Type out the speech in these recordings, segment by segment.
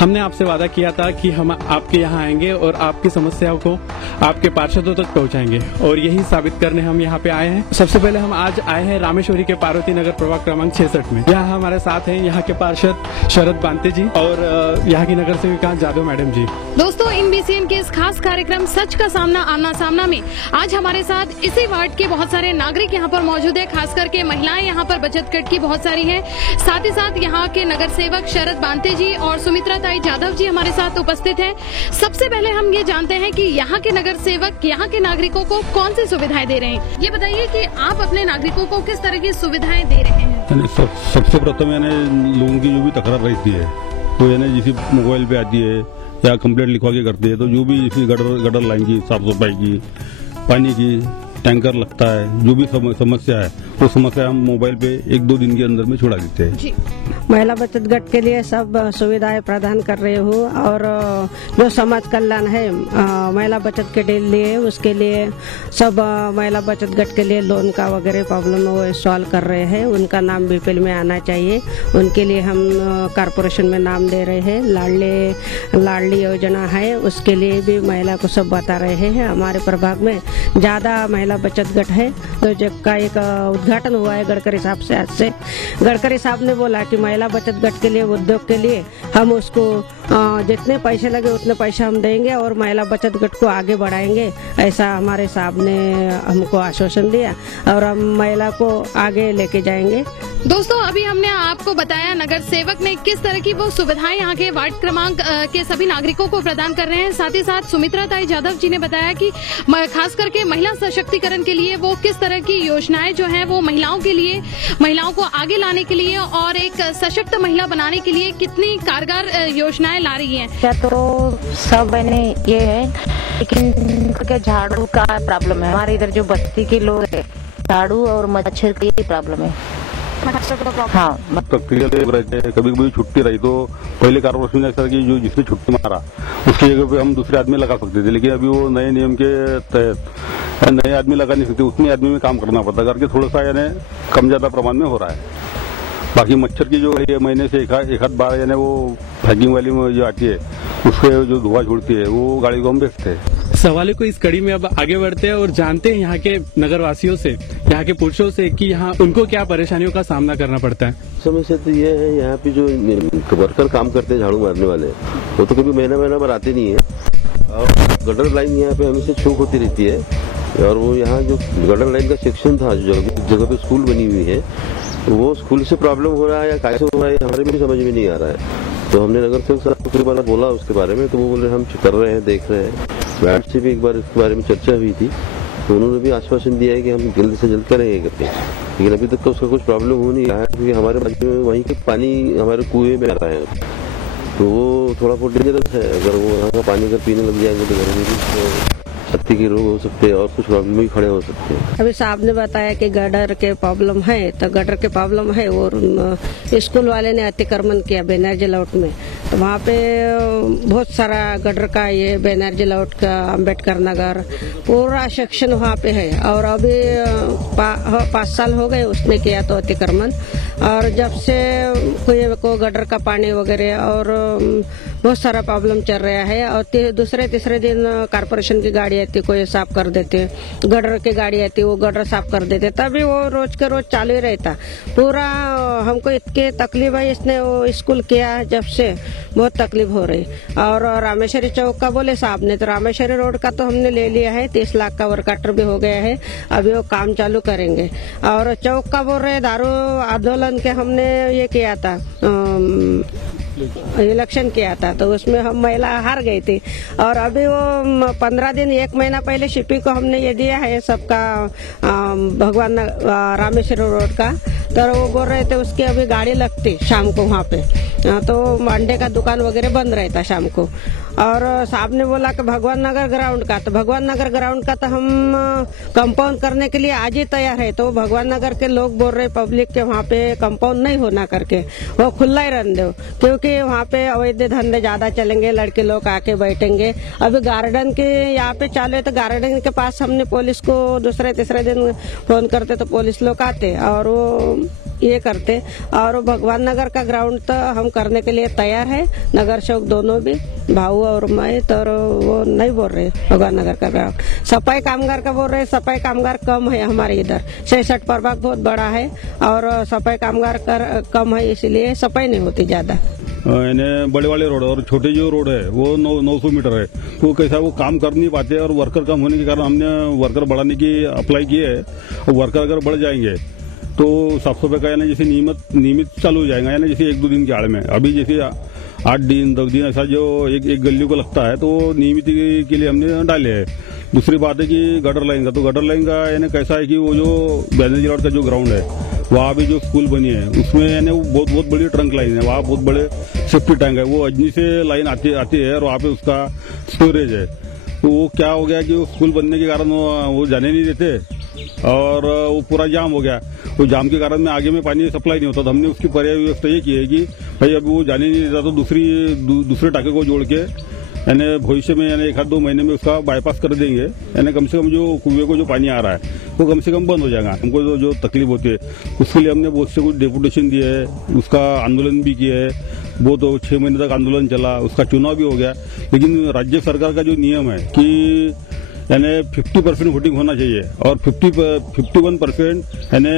हमने आपसे वादा किया था कि हम आपके यहाँ आएंगे और आपकी समस्याओं को आपके पार्षदों तक पहुँचाएंगे, और यही साबित करने हम यहाँ पे आए हैं। सबसे पहले हम आज आए हैं रामेश्वरी के पार्वती नगर प्रभाग क्रमांक 66 में। यहाँ हमारे साथ हैं यहाँ के पार्षद शरद बांते जी और यहाँ की नगर सेविका जादव मैडम जी। दोस्तों, INBCN के इस खास कार्यक्रम सच का सामना आमना सामना में आज हमारे साथ इसी वार्ड के बहुत सारे नागरिक यहाँ पर मौजूद है। खास करके महिलाएं यहाँ पर बचत गट की बहुत सारी हैं। साथ ही साथ यहाँ के नगर सेवक शरद बांते जी और सुमित्रा ताई जाधव जी हमारे साथ उपस्थित हैं। सबसे पहले हम ये जानते हैं कि यहाँ के नगर सेवक यहाँ के नागरिकों को कौन सी सुविधाएं दे रहे हैं। ये बताइए कि आप अपने नागरिकों को किस तरह की सुविधाएं दे रहे हैं। सबसे प्रथम लोगों की जो भी तकरार रहती है तो जैसे मोबाइल पे आती है या कंप्लेंट लिखवा के करते हैं, तो जो भी इसी गटर लाइन की साफ सफाई की, पानी की टैंकर लगता है, जो भी समस्या है वो समस्या हम मोबाइल पे 1-2 दिन के अंदर में छुड़ा देते हैं। महिला बचत गट के लिए सब सुविधाएं प्रदान कर रही हूँ, और जो समाज कल्याण है महिला बचत के लिए, उसके लिए सब महिला बचत गट के लिए लोन का वगैरह प्रॉब्लम वो सॉल्व कर रहे हैं। उनका नाम बीपीएल में आना चाहिए, उनके लिए हम कारपोरेशन में नाम दे रहे हैं। लाडली योजना है, उसके लिए भी महिला को सब बता रहे हैं। हमारे प्रभाग में ज्यादा महिला बचत गट है, तो जिसका एक उद्घाटन हुआ है गडकरी साहब से। आज से गडकरी साहब ने बोला कि महिला बचत गट के लिए, उद्योग के लिए हम उसको जितने पैसे लगे उतने पैसे हम देंगे और महिला बचत गट को आगे बढ़ाएंगे, ऐसा हमारे साहब ने हमको आश्वासन दिया और हम महिला को आगे लेके जाएंगे। दोस्तों, अभी हमने आपको बताया नगर सेवक ने किस तरह की वो सुविधाएं यहाँ के वार्ड क्रमांक के सभी नागरिकों को प्रदान कर रहे हैं। साथ ही साथ सुमित्रा ताई जाधव जी ने बताया कि खास करके महिला सशक्तिकरण के लिए वो किस तरह की योजनाएं जो है वो महिलाओं के लिए, महिलाओं को आगे लाने के लिए और एक सशक्त महिला बनाने के लिए कितनी कारगर योजनाएं ला रही हैं। क्या तो सब मैंने ये है, लेकिन झाड़ू का प्रॉब्लम है। हमारे इधर जो बस्ती के लोग है, झाड़ू और मच्छर की प्रॉब्लम है। हाँ, प्रक्रिया रहते हैं। कभी कभी छुट्टी रही तो पहले कारपोरेशन ऐसा कि जो जिसने छुट्टी मारा उसकी जगह पे हम दूसरे आदमी लगा सकते थे, लेकिन अभी वो नए नियम के तहत नए आदमी लगा नहीं सकते, उतने आदमी में काम करना पड़ता, करके थोड़ा सा कम ज्यादा प्रमाण में हो रहा है। बाकी मच्छर की जो है महीने से एक आध बार वो फैगिंग वाली जो आती है उसके जो धुआं छोड़ती है वो गाड़ी को हम बेचते हैं। सवालों को इस कड़ी में अब आगे बढ़ते हैं और जानते हैं यहाँ के नगरवासियों से, यहाँ के पुरुषों से कि यहाँ उनको क्या परेशानियों का सामना करना पड़ता है। समस्या तो ये है, यहाँ पे जो वर्कर काम करते हैं झाड़ू मारने वाले, वो तो कभी महीना भर आते नहीं है, और गटर लाइन यहाँ पे हमेशा छोक होती रहती है। और वो यहाँ जो गटर लाइन का सेक्शन था, जो जगह पे स्कूल बनी हुई है, वो स्कूल से प्रॉब्लम हो रहा है या कैसे हो रहा है हमारे भी समझ में नहीं आ रहा है। तो हमने नगर सेवक साहब को कई बार बोला उसके बारे में, तो वो बोले हम कर रहे हैं, देख रहे हैं। वार्ड से भी एक बार इसके बारे में चर्चा हुई थी, तो उन्होंने भी आश्वासन दिया है कि हम जल्द से जल्द करेंगे करके, लेकिन अभी तक तो उसका कुछ प्रॉब्लम हो नहीं रहा है, क्योंकि हमारे बाजू में वहीं के पानी हमारे कुएं में आता है, तो वो थोड़ा बहुत डेंजरस है। अगर वो वहाँ का पानी अगर पीने लग जाएंगे तो घर में भी छत्ती के रोग हो सकते हैं और कुछ प्रॉब्लम भी खड़े हो सकते हैं। अभी साहब ने बताया कि गटर के प्रॉब्लम है, तो गटर के प्रॉब्लम है, और स्कूल वाले ने अतिक्रमण किया बैनर्जी लेआउट में, तो वहाँ पे बहुत सारा गटर का ये बैनर्जी लेआउट का अम्बेडकर नगर पूरा सेक्शन वहाँ पे है। और अभी 5 साल हो गए उसने किया तो अतिक्रमण, और जब से कोई गटर का पानी वगैरह और बहुत सारा प्रॉब्लम चल रहा है। और दूसरे तीसरे दिन कारपोरेशन की गाड़ी आती, कोई साफ कर देते, गटर की गाड़ी आती, वो गटर साफ कर देते, तभी वो रोज के रोज चालू ही रहता पूरा। हमको इतनी तकलीफ है, इसने वो स्कूल किया जब से बहुत तकलीफ हो रही। और रामेश्वरी चौक का बोले साहब ने, तो रामेश्वरी रोड का तो हमने ले लिया है, 30 लाख का वर्काटर भी हो गया है, अभी वो काम चालू करेंगे। और चौक का बोल रहे दारू आंदोलन के हमने ये किया था, इलेक्शन किया था, तो उसमें हम महिला हार गई थी। और अभी वो 15 दिन 1 महीना पहले शिपी को हमने ये दिया है सबका भगवान रामेश्वर रोड का, तो वो बोल रहे थे उसकी अभी गाड़ी लगती शाम को वहाँ पे, तो अंडे का दुकान वगैरह बंद रहता शाम को। और साहब ने बोला कि भगवान नगर ग्राउंड का, तो भगवान नगर ग्राउंड का तो हम कंपाउंड करने के लिए आज ही तैयार है, तो भगवान नगर के लोग बोल रहे पब्लिक के वहाँ पे कंपाउंड नहीं होना करके, वो खुला ही रहने दो, क्योंकि वहाँ पे अवैध धंधे ज्यादा चलेंगे, लड़के लोग आके बैठेंगे। अभी गार्डन के यहाँ पे चालू है, तो गार्डन के पास हमने पुलिस को दूसरे तीसरे दिन फोन करते तो पुलिस लोग आते और वो ये करते। और भगवान नगर का ग्राउंड तो हम करने के लिए तैयार है, नगर सेवक दोनों भी, भाऊ और मैं, तो वो नहीं बोल रहे भगवान नगर का ग्राउंड। सफाई कामगार का बोल रहे, सफाई कामगार कम है हमारे इधर, 66 प्रभाग बहुत बड़ा है और सफाई कामगार कम है, इसलिए सफाई नहीं होती ज्यादा। यानी बड़े वाले रोड और छोटे जो रोड है वो 900 मीटर है, तो कैसा वो काम कर नहीं पाते और वर्कर कम होने के कारण हमने वर्कर बढ़ाने की अप्लाई की है। और वर्कर अगर बढ़ जाएंगे तो साफ सफाई का यानी जैसे नियमित चालू हो जाएगा, यानी जैसे 1-2 दिन की आड़ में। अभी जैसे 8 दिन 10 दिन ऐसा जो एक गलियों को लगता है, तो नियमित के लिए हमने डाले हैं। दूसरी बात है कि गटर लाइन का, तो गटर लाइन का यानी कैसा है कि वो जो बैनर्जी रोड का जो ग्राउंड है वहाँ भी जो स्कूल बनी है उसमें यानी वो बहुत बड़ी ट्रंक लाइन है, वहाँ बहुत बड़े सेफ्टी टैंक है, वो अजनी से लाइन आती है और वहाँ पे उसका स्टोरेज है। तो वो क्या हो गया कि वो स्कूल बनने के कारण वो जाने नहीं देते और वो पूरा जाम हो गया। तो जाम के कारण में आगे में पानी सप्लाई नहीं होता, तो हमने उसकी पर्याय व्यवस्था ये की है कि भाई अभी वो जाने नहीं देता तो दूसरे टाके को जोड़ के यानी भविष्य में यानी 1-2 महीने में उसका बाईपास कर देंगे, यानी कम से कम जो कुएं को जो पानी आ रहा है वो कम से कम बंद हो जाएगा। हमको जो तकलीफ होती है उसके लिए हमने बहुत से कुछ डेपुटेशन दिए है, उसका आंदोलन भी किया है, वो तो 6 महीने तक आंदोलन चला, उसका चुनाव भी हो गया। लेकिन राज्य सरकार का जो नियम है कि यानी 50% वोटिंग होना चाहिए और 51% यानी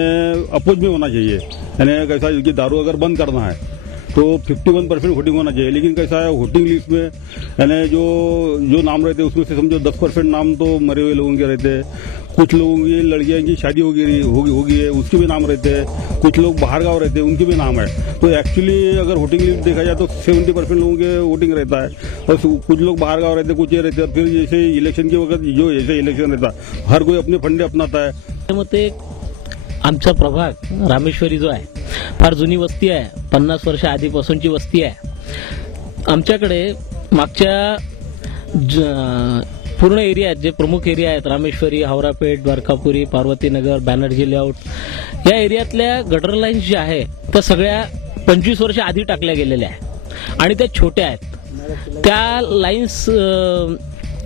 अपोज में होना चाहिए, यानी कैसा कि दारू अगर बंद करना है तो 51% वोटिंग होना चाहिए। लेकिन कैसा है वोटिंग लिस्ट में यानी जो नाम रहते हैं उसमें से समझो 10% नाम तो मरे हुए लोगों के रहते हैं, कुछ लोगों की लड़कियां की शादी होगी है उसके भी नाम रहते हैं, कुछ लोग बाहर गाँव रहते हैं उनके भी नाम है। तो एक्चुअली अगर वोटिंग लिस्ट देखा जाए तो 70% लोगों के वोटिंग रहता है और कुछ लोग बाहर गाँव रहते हैं, कुछ ये रहते हैं। फिर जैसे इलेक्शन के वक्त जो जैसे इलेक्शन रहता है हर कोई अपने फंडे अपनाता है। मते आमचा प्रभाग रामेश्वरी जो आहे फार जुनी वस्ती आहे, 50 वर्ष आधीपासूनची वस्ती आहे। आमच्याकडे मागच्या पूर्ण एरियात जे प्रमुख एरिया आहेत रामेश्वरी, हावरापेठ, द्वारकापुरी, पार्वतीनगर, बॅनर्जी लेआउट या एरियातल्या गटर लाईन्स ज्या आहे त्या सगळ्या 25 वर्ष आधी टाकल्या गेलेल्या आहेत आणि त्या छोट्या आहेत। त्या लाईन्स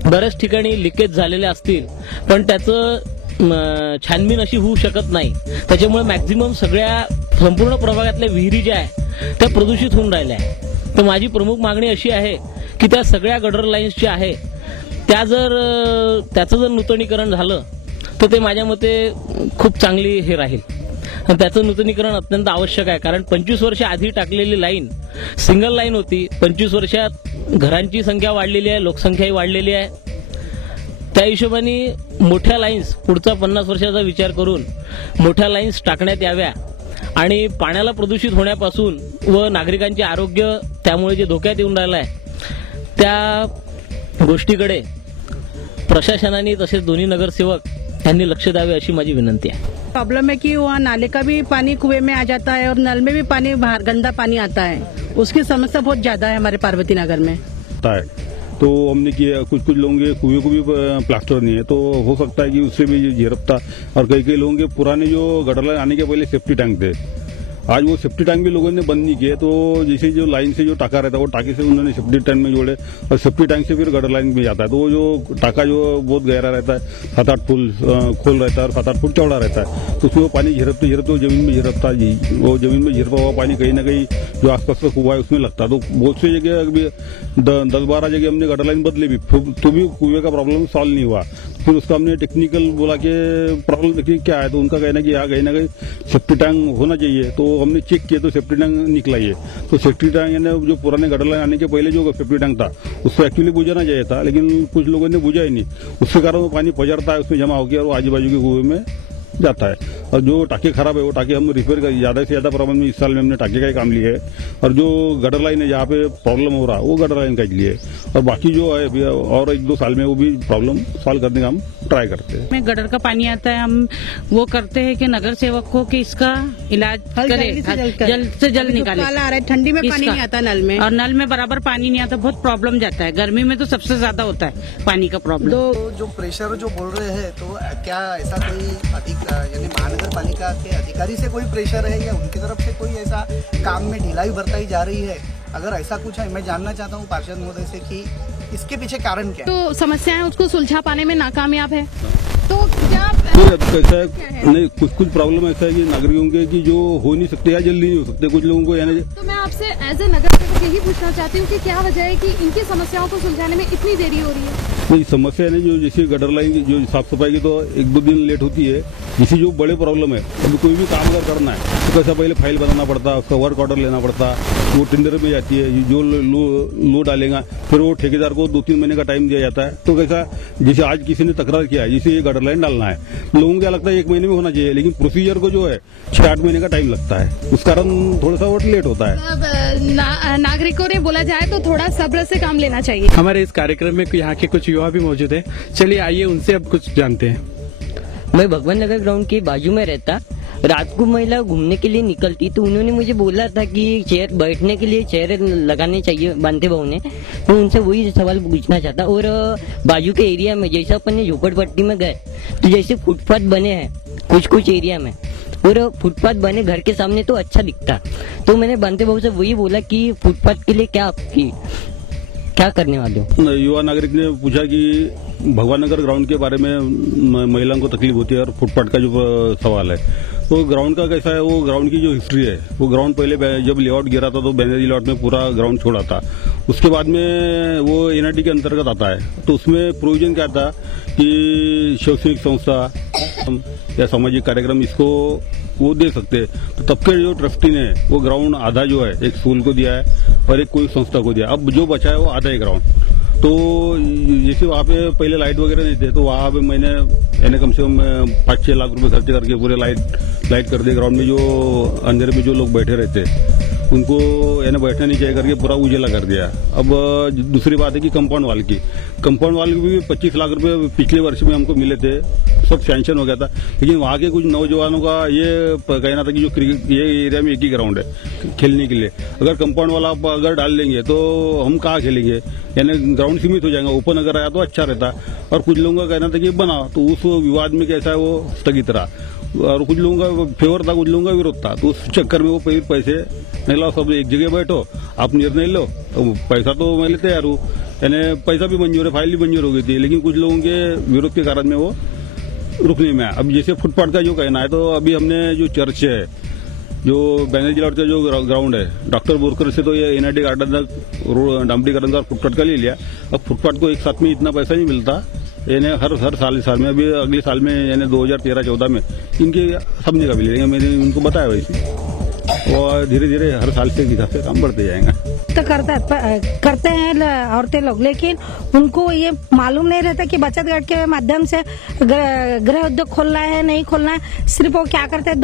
बऱ्याच ठिकाणी लिकेज झालेल्या असतील पण त्याचं छानबीन अशी होऊ शकत नाही, त्याच्यामुळे मॅक्झिमम सगळ्या संपूर्ण प्रभागातल्या विहिरी ज्या आहे त्या प्रदूषित होऊन राहिल्या आहे। तर माझी प्रमुख मागणी अशी आहे की त्या सगळ्या गटर लाईन्स ज्या आहे त्याचं जर नूतनीकरण झालं तर ते माझ्या मते खूप चांगली हे राहील। त्याचं नूतनीकरण अत्यंत आवश्यक आहे, कारण 25 वर्ष आधी टाकलेली लाईन सिंगल लाईन होती। 25 वर्षात घरांची संख्या वाढलेली आहे, लोकसंख्याही वाढलेली आहे, त्या हिशोबाने मोठ्या लाईन्स पुढचा 50 वर्षाचा विचार करून मोठ्या लाईन्स टाकण्यात याव्या आणि पाण्याला प्रदूषित होण्यापासून व नागरिकांचे आरोग्य त्यामुळे जे धोक्यात येऊन राहिलं आहे त्या गोष्टीकडे प्रशासनाने तसेच दोन्ही नगरसेवक यांनी लक्ष द्यावे अशी माझी विनंती आहे। प्रॉब्लम है कि वहाँ नाले का भी पानी कुएं में आ जाता है और नल में भी पानी बाहर गंदा पानी आता है, उसकी समस्या बहुत ज्यादा है हमारे पार्वती नगर में। तो हमने किया कुछ लोगों के कुएं को भी प्लास्टर नहीं है, तो हो सकता है कि उससे भी झेरपता। और कई लोगों के पुराने जो गटर लाइन आने के पहले सेफ्टी टैंक थे, आज वो सेफ्टी टैंक भी लोगों ने बंद नहीं किए, तो जैसे जो लाइन से जो टाका रहता है वो टाके से उन्होंने सेफ्टी टैंक में जोड़े और सेफ्टी टैंक से फिर गटर लाइन में जाता है। तो वो जो टाका जो बहुत गहरा रहता है, 7-8 फुट खोल रहता है और 7-8 फुट चौड़ा रहता है, तो उसमें वो पानी झिरपते वो जमीन में झिरपता, वो जमीन में झिरपा हुआ पानी कहीं ना कहीं जो आसपास का कुआ है उसमें लगता है। तो बहुत सी जगह अभी 10-12 जगह हमने गटर लाइन बदले भी, तो भी कुएं का प्रॉब्लम सॉल्व नहीं हुआ। फिर उसका हमने टेक्निकल बोला कि प्रॉब्लम देखिए क्या है, तो उनका कहना कि यहाँ कहीं ना कहीं सेफ्टी टैंक होना चाहिए। तो हमने चेक किया तो सेफ्टी टैंक निकला ये, तो सेफ्टी टैंक यानी जो पुराने गटर लाइन आने के पहले जो सेफ्टी टैंक था उसको एक्चुअली बुझाना चाहिए था, लेकिन कुछ लोगों ने बुझा ही नहीं। उसके कारण वो पानी पजरता है, उसमें जमा होकर और आजू बाजू के कुएं में जाता है। और जो टाके खराब है वो टाके हम रिपेयर कर ज्यादा से ज्यादा प्रमाण में इस साल में हमने टाके का ही काम लिया है। और जो गटर लाइन है जहाँ पे प्रॉब्लम हो रहा है वो गटर लाइन का लिए, और बाकी जो है और 1-2 साल में वो भी प्रॉब्लम सॉल्व करने का हम ट्राई करते हैं। में गटर का पानी आता है, हम वो करते हैं कि नगर सेवक को कि इसका इलाज करे, जल्द से जल्द निकाले। आ रहा है, ठंडी में पानी नहीं आता नल में, और नल में बराबर पानी नहीं आता, बहुत प्रॉब्लम जाता है। गर्मी में तो सबसे ज्यादा होता है पानी का प्रॉब्लम। तो जो प्रेशर जो बोल रहे हैं, तो क्या ऐसा कोई यानी महानगर पालिका के अधिकारी से कोई प्रेशर है या उनकी तरफ से कोई ऐसा काम में ढिलाई बरताई जा रही है? अगर ऐसा कुछ है, मैं जानना चाहता हूँ पार्षद महोदय से कि इसके पीछे कारण क्या है? तो समस्याएं उसको सुलझा पाने में नाकामयाब है, तो क्या फिर अब कैसा है, नहीं कुछ प्रॉब्लम ऐसा है कि नागरिकों के कि जो हो नहीं सकते या जल्दी नहीं हो सकते कुछ लोगों को, यानी तो मैं आपसे एज ए नगर सेवक यही पूछना चाहती हूँ कि क्या वजह है कि इनकी समस्याओं को सुलझाने में इतनी देरी हो रही है? नहीं समस्या है नहीं, जो जैसे गटर लाइन की जो साफ सफाई की तो 1-2 दिन लेट होती है। जैसे जो बड़े प्रॉब्लम है, अभी कोई भी काम अगर करना है तो कैसा पहले फाइल बनाना पड़ता, उसका वर्क ऑर्डर लेना पड़ता, वो टेंडर में जाती है, जो लो डालेगा फिर वो ठेकेदार को 2-3 महीने का टाइम दिया जाता है। तो कैसा जैसे आज किसी ने तकरार किया है, जैसे ये गटर लाइन डालना है, लोगों को क्या लगता है 1 महीने में होना चाहिए, लेकिन प्रोसीजर को जो है 6-8 महीने का टाइम लगता है, उस कारण थोड़ा सा वो लेट होता है। नागरिकों ने बोला जाए तो थोड़ा सब्र से काम लेना चाहिए। हमारे इस कार्यक्रम में यहाँ के कुछ युवा भी मौजूद है, चलिए आइए उनसे अब कुछ जानते हैं। मैं भगवान नगर ग्राउंड के बाजू में रहता, रात को महिला घूमने के लिए निकलती तो उन्होंने मुझे बोला था कि चेयर बैठने के लिए चेयर लगाने चाहिए बांधे भाव ने, तो उनसे वही सवाल पूछना चाहता। और बाजू के एरिया में जैसे अपन ने झोपड़पट्टी में गए तो जैसे फुटपाथ बने हैं कुछ एरिया में, और फुटपाथ बने घर के सामने तो अच्छा दिखता, तो मैंने बांधे भाव से वही बोला कि फुटपाथ के लिए क्या करने वाले हो? युवा नागरिक ने पूछा कि भगवान नगर ग्राउंड के बारे में महिलाओं को तकलीफ होती है और फुटपाथ का जो सवाल है, तो ग्राउंड का कैसा है, वो ग्राउंड की जो हिस्ट्री है, वो ग्राउंड पहले जब लेआउट गिरा था तो बैनर्जी लेआउट में पूरा ग्राउंड छोड़ा था, उसके बाद में वो एनआईटी के अंतर्गत आता है। तो उसमें प्रोविजन क्या था कि शैक्षणिक संस्था या सामाजिक कार्यक्रम इसको वो दे सकते हैं। तो तब के जो ट्रस्टी ने वो ग्राउंड आधा जो है एक स्कूल को दिया है और एक कोई संस्था को दिया, अब जो बचा है वो आधा ही ग्राउंड। तो जैसे वहाँ पे पहले लाइट वगैरह नहीं थे, तो वहाँ पे मैंने यानी कम से कम 5-6 लाख रुपए खर्च करके पूरे लाइट कर दिए। ग्राउंड में जो अंधेरे में जो लोग बैठे रहते उनको यानी बैठना नहीं चाहिए करके पूरा उजेला कर दिया। अब दूसरी बात है कि कंपाउंड वाल की भी 25 लाख रुपए पिछले वर्ष में हमको मिले थे, सब सैंक्शन हो गया था। लेकिन वहाँ के कुछ नौजवानों का ये कहना था कि जो ये एरिया में एक ही ग्राउंड है खेलने के लिए, अगर कंपाउंड वाला अगर डाल लेंगे तो हम कहाँ खेलेंगे, यानी ग्राउंड सीमित हो जाएगा। ओपन अगर आया तो अच्छा रहता, और कुछ लोगों का कहना था कि बना, तो उस विवाद में कैसा है वो स्थगित रहा, और कुछ लोगों का फेवर था, कुछ लोगों का विरोध था। तो उस चक्कर में वो पैसे नहीं लाओ, सब एक जगह बैठो, आप निर्णय लो, तो पैसा तो मैं लेते तैयार हूँ, यानी पैसा भी मंजूर है, फाइल भी मंजूर हो गई थी, लेकिन कुछ लोगों के विरोध के कारण में वो रुकने में आया। अब जैसे फुटपाथ का जो कहना है, तो अभी हमने जो चर्च है, जो बैनर्जी लेआउट का जो ग्राउंड है, डॉक्टर बोरकर से तो ये एनआईटी गार्डन तक डामडीकरण का फुटपाथ का ले लिया। अब फुटपाथ को एक साथ में इतना पैसा नहीं मिलता, यानी हर साल में, अभी अगले साल में यानी 2013-14 में इनके सबने का भी ले लेंगे, मैंने उनको बताया वैसे, और धीरे धीरे हर साल से हिसाब से काम बढ़ते जाएगा। तो करते हैं औरतें लोग, लेकिन उनको ये मालूम नहीं रहता कि बचत गट के माध्यम से गृह उद्योग खोलना है नहीं खोलना है। सिर्फ वो क्या करते हैं,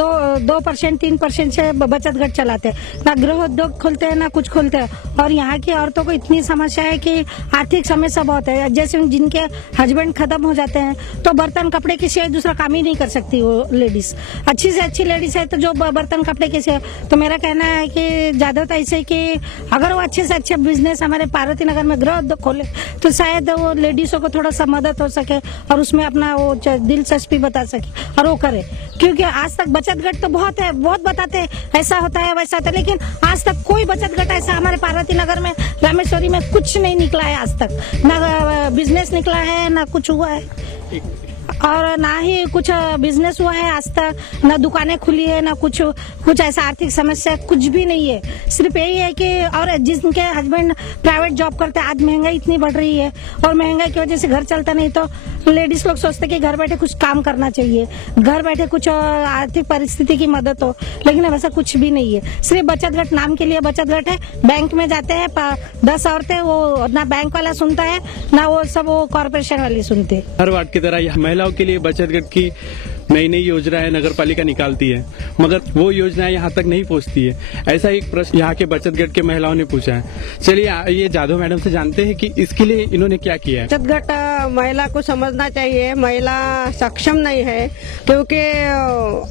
2% 3% से बचत गट चलाते हैं, ना गृह उद्योग खोलते हैं ना कुछ खोलते हैं। और यहाँ की औरतों को इतनी समस्या है कि आर्थिक समस्या बहुत है। जैसे जिनके हस्बैंड खत्म हो जाते हैं तो बर्तन कपड़े की से दूसरा काम ही नहीं कर सकती वो लेडीज, अच्छी से अच्छी लेडीज है तो जो बर्तन कपड़े की से। तो मेरा कहना है कि ज्यादातर ऐसे कि अगर वो अच्छे से अच्छे बिजनेस हमारे पार्वती नगर में गृह उद्योग खोले तो शायद वो लेडीजों को थोड़ा सा मदद हो सके और उसमें अपना वो दिलचस्पी बता सके और वो करे। क्योंकि आज तक बचत गट तो बहुत है, बहुत बताते हैं ऐसा होता है वैसा होता है, लेकिन आज तक कोई बचत गट ऐसा हमारे पार्वती नगर में रामेश्वरी में कुछ नहीं निकला है आज तक, ना बिजनेस निकला है ना कुछ हुआ है, और ना ही कुछ बिजनेस हुआ है आज तक, ना दुकानें खुली है ना कुछ ऐसा आर्थिक समस्या कुछ भी नहीं है। सिर्फ यही है कि और जिनके हस्बैंड प्राइवेट जॉब करते हैं, आज महंगाई इतनी बढ़ रही है और महंगाई की वजह से घर चलता नहीं, तो लेडीज लोग सोचते कि घर बैठे कुछ काम करना चाहिए, घर बैठे कुछ आर्थिक परिस्थिति की मदद हो, लेकिन वैसा कुछ भी नहीं है। सिर्फ बचत गट नाम के लिए बचत गट है। बैंक में जाते हैं 10 औरतें, वो ना बैंक वाला सुनता है ना वो सब वो कॉर्पोरेशन वाली सुनते। हर वार्ड की तरह महिलाओं के लिए बचत गट की नई नई योजनाएं नगर पालिका निकालती है, मगर वो योजनाएं यहाँ तक नहीं पहुँचती है। ऐसा एक प्रश्न यहाँ के बचत गट के महिलाओं ने पूछा है। चलिए ये जाधव मैडम से जानते हैं कि इसके लिए इन्होंने क्या किया है। बचत गट महिला को समझना चाहिए, महिला सक्षम नहीं है, क्योंकि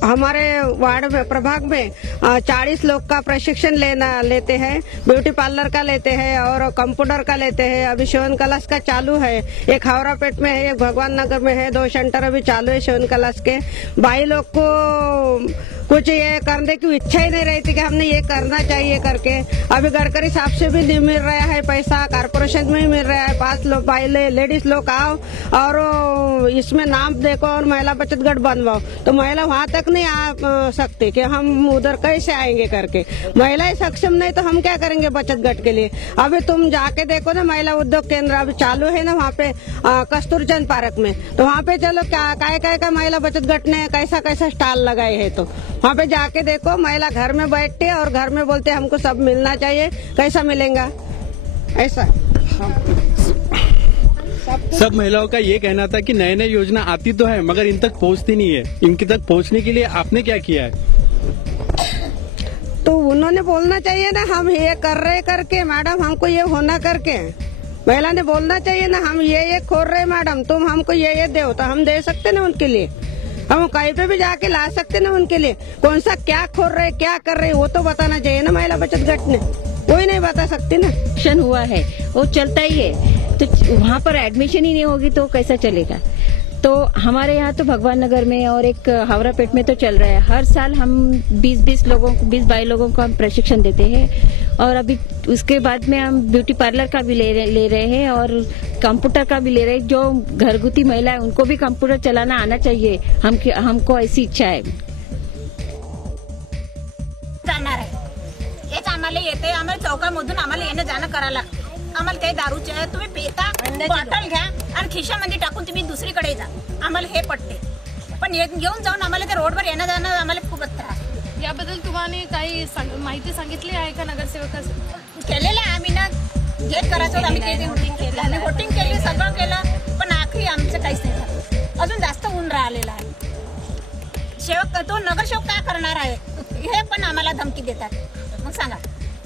हमारे वार्ड में प्रभाग में 40 लोग का प्रशिक्षण लेते हैं, ब्यूटी पार्लर का लेते हैं और कंप्यूटर का लेते हैं। अभी शिवन क्लास का चालू है, एक हावड़ापेट में है, एक भगवान नगर में है, 2 सेंटर अभी चालू है शिवन क्लास के। भाई लोग को कुछ ये करने की इच्छा ही नहीं रहती कि हमने ये करना चाहिए करके। अभी घर के हिसाब से भी नहीं मिल रहा है पैसा, कारपोरेशन में ही मिल रहा है। 5 लोग पहले लेडीज लोग आओ और इसमें नाम देखो और महिला बचत गठ बनवाओ, तो महिला वहाँ तक नहीं आ सकती कि हम उधर कैसे आएंगे करके। महिलाएं सक्षम नहीं तो हम क्या करेंगे बचत गठ के लिए। अभी तुम जाके देखो ना, महिला उद्योग केंद्र अभी चालू है ना वहाँ पे कस्तूरचंद पार्क में, तो वहाँ पे चलो क्या का महिला बचत गठ ने कैसा कैसा स्टॉल लगाए है, तो वहाँ पे जाके देखो महिला घर में बैठते और घर में बोलते हमको सब मिलना चाहिए, कैसा मिलेगा ऐसा। सब महिलाओं का ये कहना था कि नई नई योजना आती तो है मगर इन तक पहुँचती नहीं है। इनकी तक पहुँचने के लिए आपने क्या किया है? तो उन्होंने बोलना चाहिए ना, हम ये कर रहे करके मैडम, हमको ये होना करके। महिला ने बोलना चाहिए ना, हम ये खोल रहे मैडम, तुम हमको ये दो, तो हम दे सकते ना उनके लिए। हम कहीं पे भी जाके ला सकते ना उनके लिए। कौन सा क्या खोल रहे क्या कर रहे वो तो बताना चाहिए ना महिला बचत गठ ने, कोई नहीं बता सकती ना। एडमिशन हुआ है वो चलता ही है, तो वहाँ पर एडमिशन ही नहीं होगी तो कैसा चलेगा। तो हमारे यहाँ तो भगवान नगर में और एक हावड़ापेट में तो चल रहा है। हर साल हम 20-22 लोगों को हम प्रशिक्षण देते हैं और अभी उसके बाद में हम ब्यूटी पार्लर का भी ले रहे हैं और कंप्यूटर का भी ले रहे हैं। जो घरगुती महिला है उनको भी कंप्यूटर चलाना आना चाहिए, हमको ऐसी इच्छा है। जाणार आहे हेच आम्हाला येते, आम्हाला चौकामधून आम्हाला येणं जाणं करावं लागतं। आम्हाला ते दारूचे तुम्ही पिता बॉटल घ्या आणि खिशामध्ये टाकून तुम्ही दुसरीकडे जा, आम्हाला हे पटते। पण घेऊन जाऊन आम्हाला त्या रोडवर येणं जाणं आम्हाला खूपच त्रास। याबद्दल तुम्हाला काही माहिती सांगितली आहे का नगरसेवकास? केलेलं आहे आम्ही ना, जे करायचं होतं आम्ही ते वोटिंग केली, सगळं केलं, पण आखरी आमचं काहीच नाही झालं। अजून जास्त ऊन राहिलेलं आहे। सेवक तो नगरसेवक काय करणार आहे हे पण आम्हाला धमकी देतात। मग सांगा।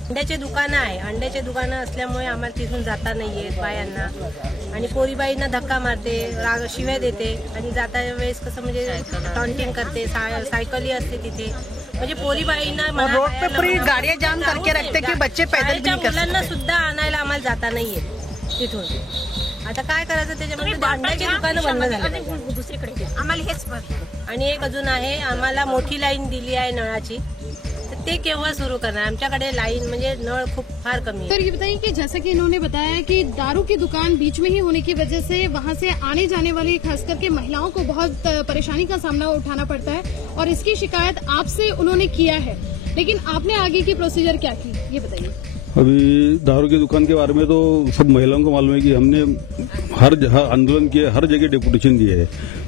अंड्याचे दुकानं आहे, अंड्याचे दुकानं असल्यामुळे आम्हाला तिथून जाता नाही येत बायांना, आणि पोरीबाईंना धक्का मारते, शिव्या देते आणि जाता वेळेस कसं म्हणजे टॉन्टिंग करते, सायकली असते तिथे, म्हणजे पोरीबाईंना रोड पे पूरी गाड़ियां जाम करके रखते कि बच्चे पैदल भी नहीं कर सकते। मुलांना सुद्धा आणायला आम्हाला जाता नाही येत तिथून। आता काय करायचं त्याच्यामध्ये अंड्याची दुकानं बंद झाली दुसरीकडे, आम्हाला हेच। आणि एक अजून आहे, आम्हाला मोठी लाईन दिली आहे नळाची, ते केव्हा सुरू करणार? आमच्याकडे लाइन म्हणजे नळ खूप फार कमी है। सर ये बताइए कि जैसा कि इन्होंने बताया कि दारू की दुकान बीच में ही होने की वजह से वहां से आने जाने वाली खास करके महिलाओं को बहुत परेशानी का सामना उठाना पड़ता है और इसकी शिकायत आपसे उन्होंने किया है, लेकिन आपने आगे की प्रोसीजर क्या की ये बताइए। अभी दारू की दुकान के बारे में तो सब महिलाओं को मालूम है कि हमने हर आंदोलन किए, हर जगह डेपुटेशन दिए है,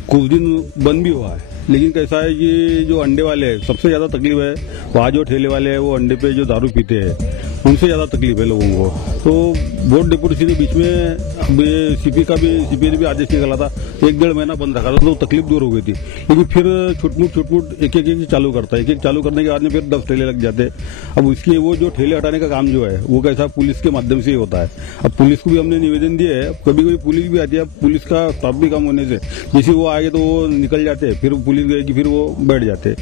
कुछ दिन बंद भी हुआ है। लेकिन कैसा है कि जो अंडे वाले हैं सबसे ज्यादा तकलीफ है, वहाँ जो ठेले वाले हैं वो अंडे पे जो दारू पीते हैं उनसे ज्यादा तकलीफ है लोगों को। तो बोर्ड डेपुटेशन के बीच में अब ये सीपी ने भी आदेश निकाला था, 1-1.5 महीना बंद रखा था, तो तकलीफ दूर हो गई थी। लेकिन फिर छुटमुट एक चालू करता है, एक चालू करने के बाद में फिर 10 ठेले लग जाते हैं। अब उसके वो जो ठेले हटाने का काम जो है वो कैसा पुलिस के माध्यम से ही होता है। अब पुलिस को भी हमने निवेदन दिया है, कभी कभी पुलिस भी आती है, पुलिस का स्टाफ भी कम होने से जैसे वो आए तो वो निकल जाते हैं, फिर पुलिस गए कि फिर वो बैठ जाते।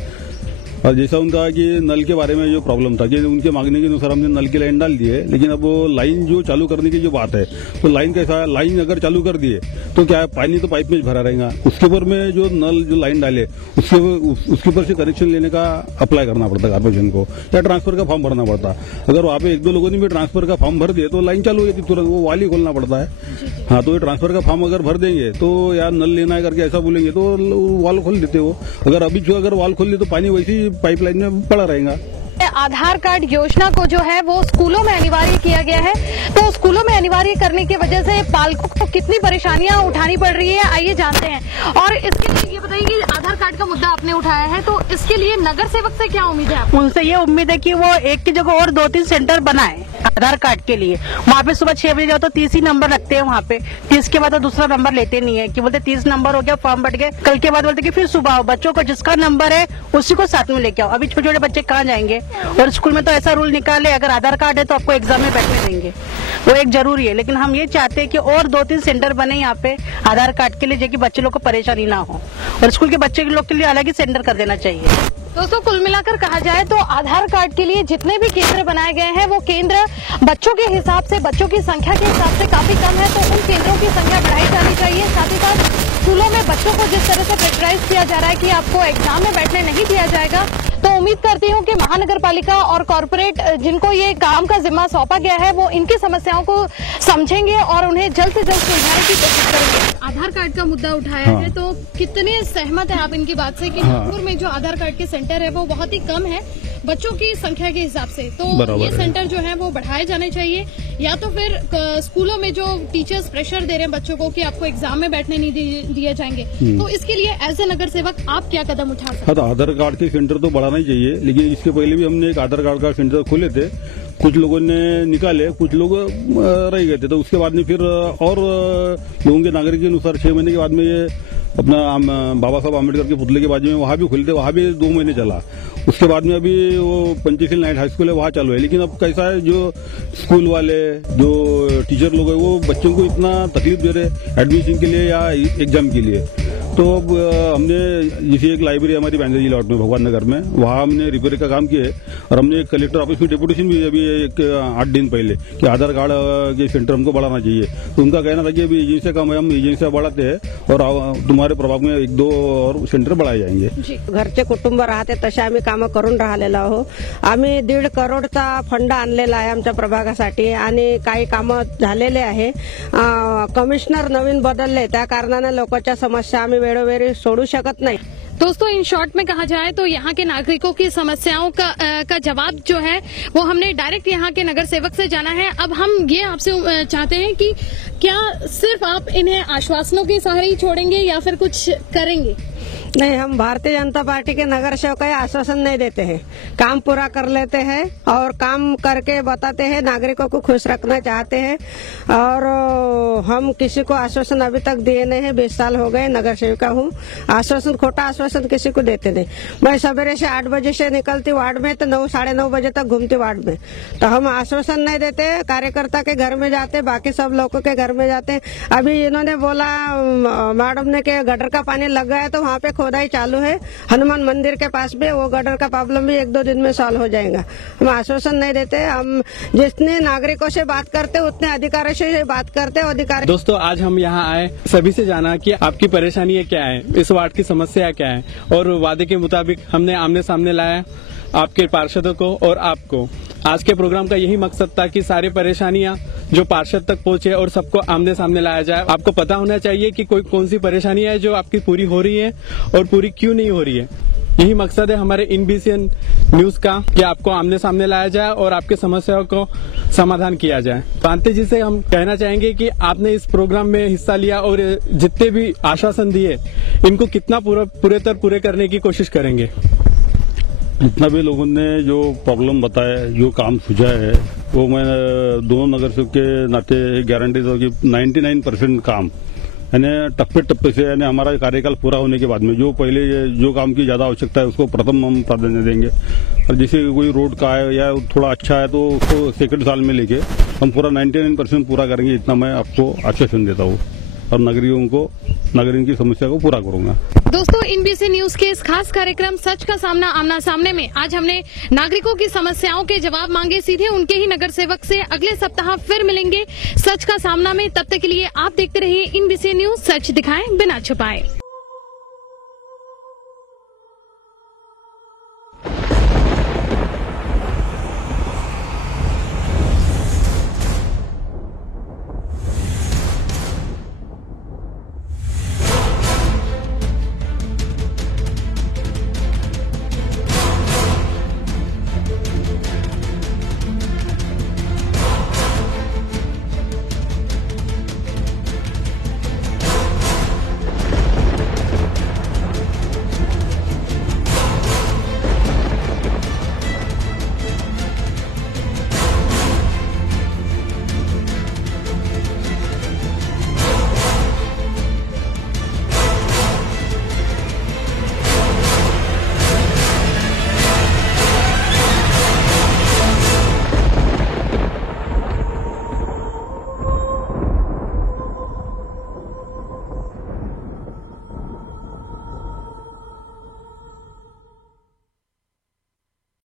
और जैसा उनका कि नल के बारे में जो प्रॉब्लम था कि उनके मांगने के अनुसार हमने नल की लाइन डाल दी है, लेकिन अब वो लाइन जो चालू करने की जो बात है, तो लाइन कैसा है, लाइन अगर चालू कर दिए तो क्या है, पानी तो पाइप में भरा रहेगा, उसके ऊपर में जो नल जो लाइन डाले उसके ऊपर से कनेक्शन लेने का अप्लाई करना पड़ता है कॉर्पोरेशन को, या ट्रांसफर का फॉर्म भरना पड़ता। अगर वहाँ पे 1-2 लोगों ने भी ट्रांसफर का फॉर्म भर दिए तो लाइन चालू हो जाती तुरंत, वो वाल ही खोलना पड़ता है। हाँ, तो ये ट्रांसफर का फॉर्म अगर भर देंगे तो यार नल लेना है करके ऐसा बोलेंगे तो वाल खोल देते हो। अगर अभी जो अगर वाल खोल दे तो पानी वैसी पाइपलाइन में पड़ा रहेगा। आधार कार्ड योजना को जो है वो स्कूलों में अनिवार्य किया गया है, तो स्कूलों में अनिवार्य करने की वजह से पालकों को कितनी परेशानियां उठानी पड़ रही है आइए जानते हैं। और इसके लिए ये बताइए कि आधार कार्ड का मुद्दा आपने उठाया है, तो इसके लिए नगर सेवक से क्या उम्मीद है? उनसे ये उम्मीद है कि वो एक की जगह और 2-3 सेंटर बनाए आधार कार्ड के लिए। वहाँ पे सुबह 6 बजे जाओ तो 30 ही नंबर रखते हैं, वहाँ पे 30 के बाद तो दूसरा नंबर लेते नहीं है, कि बोलते 30 नंबर हो गया फॉर्म भर गए, कल के बाद बोलते कि फिर सुबह आओ, बच्चों को जिसका नंबर है उसी को साथ में लेके आओ। अभी छोटे छोटे बच्चे कहाँ जाएंगे? और स्कूल में तो ऐसा रूल निकाले अगर आधार कार्ड है तो आपको एग्जाम में बैठने देंगे, वो एक जरूरी है। लेकिन हम ये चाहते हैं कि और 2-3 सेंटर बने यहाँ पे आधार कार्ड के लिए, जो कि बच्चे लोग को परेशानी ना हो, और स्कूल के बच्चे लोग के लिए अलग ही सेंटर कर देना चाहिए। दोस्तों कुल मिलाकर कहा जाए तो आधार कार्ड के लिए जितने भी केंद्र बनाए गए हैं वो केंद्र बच्चों के हिसाब से, बच्चों की संख्या के हिसाब से काफी कम है, तो उन केंद्रों की संख्या बढ़ाई जानी चाहिए। साथ ही साथ स्कूलों में बच्चों को जिस तरह से प्रेशराइज किया जा रहा है कि आपको एग्जाम में बैठने नहीं दिया जाएगा, तो उम्मीद करती हूँ कि महानगर पालिका और कॉर्पोरेट जिनको ये काम का जिम्मा सौंपा गया है वो इनकी समस्याओं को समझेंगे और उन्हें जल्द से जल्द सुलझाने की कोशिश करेंगे। आधार कार्ड का मुद्दा उठाया है, तो कितने सहमत है आप इनकी बात से कि नागपुर में जो आधार कार्ड के सेंटर है वो बहुत ही कम है बच्चों की संख्या के हिसाब से, तो ये सेंटर जो है वो बढ़ाए जाने चाहिए, या तो फिर स्कूलों में जो टीचर्स प्रेशर दे रहे हैं बच्चों को कि आपको एग्जाम में बैठने नहीं दिए जाएंगे, तो इसके लिए एज ए नगर सेवक आप क्या कदम उठा सकते हैं? तो आधार कार्ड के सेंटर तो बढ़ाना ही चाहिए, लेकिन इसके पहले भी हमने एक आधार कार्ड का सेंटर खोले थे, कुछ लोगों ने निकाले, कुछ लोग रह गए थे, तो उसके बाद में फिर और लोगों के नागरिक के अनुसार 6 महीने के बाद में ये अपना बाबा साहब आम्बेडकर के पुतले के बाजू में वहाँ भी खुले थे, वहाँ भी 2 महीने चला। उसके बाद में अभी वो पंचशील नाइट हाई स्कूल है वहाँ चालू है, लेकिन अब कैसा है जो स्कूल वाले जो टीचर लोग हैं वो बच्चों को इतना तकलीफ दे रहे एडमिशन के लिए या एग्जाम के लिए। तो अब हमने जैसे एक लाइब्रेरी हमारी बैंजर जिला में भगवान नगर में, वहाँ हमने रिपेयर का काम किया और हमने एक कलेक्टर ऑफिस में डेपुटेशन भी अभी 8 दिन पहले कि आधार कार्ड के सेंटर हमको बढ़ाना चाहिए। तो उनका कहना था कि अभी एजेंसी काम है, हम एजेंसियां बढ़ाते हैं और तुम्हारे प्रभाग में 1-2 और सेंटर बढ़ाए जाएंगे। घरचे कुटुंब राहते तसे आम्ही कामं करून राहिलेलो आहो। आम्ही 1.5 करोडचा फंड आणलेला आहे आमच्या प्रभागासाठी आणि काही कामं झालेले आहे। कमिशनर नवीन बदलले त्या कारणाने लोकांच्या समस्या आम्ही वेळोवेळी सोडू शकत नाही। दोस्तों, इन शॉर्ट में कहा जाए तो यहाँ के नागरिकों की समस्याओं का जवाब जो है वो हमने डायरेक्ट यहाँ के नगर सेवक से जाना है। अब हम ये आपसे चाहते हैं कि क्या सिर्फ आप इन्हें आश्वासनों के सहारे ही छोड़ेंगे या फिर कुछ करेंगे? नहीं, हम भारतीय जनता पार्टी के नगर सेवक आश्वासन नहीं देते हैं, काम पूरा कर लेते हैं और काम करके बताते हैं, नागरिकों को खुश रखना चाहते हैं और हम किसी को आश्वासन अभी तक दिए नहीं है। 20 साल हो गए नगर सेविका हूँ, आश्वासन खोटा आश्वासन किसी को देते नहीं। मैं सवेरे से 8 बजे से निकलती वार्ड में तो 9 साढ़े 9 बजे तक घूमती वार्ड में, तो हम आश्वासन नहीं देते, कार्यकर्ता के घर में जाते, बाकी सब लोगों के घर में जाते। अभी इन्होंने बोला मैडम ने कि गटर का पानी लग गया तो वहाँ पे खोदाई चालू है हनुमान मंदिर के पास में, वो गटर का प्रॉब्लम भी 1-2 दिन में सॉल्व हो जाएगा। हम आश्वासन नहीं देते, हम जितने नागरिकों से बात करते उतने अधिकारियों से बात करते अधिकारी। दोस्तों, आज हम यहाँ आए सभी से जाना कि आपकी परेशानी क्या है, इस वार्ड की समस्या क्या है, और वादे के मुताबिक हमने आमने सामने लाया आपके पार्षदों को और आपको। आज के प्रोग्राम का यही मकसद था कि सारी परेशानियां जो पार्षद तक पहुंचे और सबको आमने सामने लाया जाए। आपको पता होना चाहिए कि कौन सी परेशानी है जो आपकी पूरी हो रही है और पूरी क्यों नहीं हो रही है। यही मकसद है हमारे INBCN न्यूज का कि आपको आमने सामने लाया जाए और आपके समस्याओं को समाधान किया जाए। कांति जी से हम कहना चाहेंगे कि आपने इस प्रोग्राम में हिस्सा लिया और जितने भी आश्वासन दिए इनको कितना पूरे करने की कोशिश करेंगे। जितना भी लोगों ने जो प्रॉब्लम बताया, जो काम सुझाया है, वो मैं दोनों नगर सेवक के नाते गारंटी दूं कि 99% काम यानी टप्पे से यानी हमारा कार्यकाल पूरा होने के बाद में जो पहले जो काम की ज्यादा आवश्यकता है उसको प्रथम हम प्राधान्य देंगे, और जैसे कोई रोड का है या थोड़ा अच्छा है तो उसको सेकंड साल में लेके हम पूरा 99% पूरा करेंगे। इतना मैं आपको आश्वासन देता हूँ और नागरिकों की समस्या को पूरा करूंगा। दोस्तों, INBC न्यूज के इस खास कार्यक्रम सच का सामना आमना सामने में आज हमने नागरिकों की समस्याओं के जवाब मांगे सीधे उनके ही नगर सेवक से। अगले सप्ताह फिर मिलेंगे सच का सामना में, तब तक के लिए आप देखते रहिए INBC न्यूज, सच दिखाएं बिना छुपाए।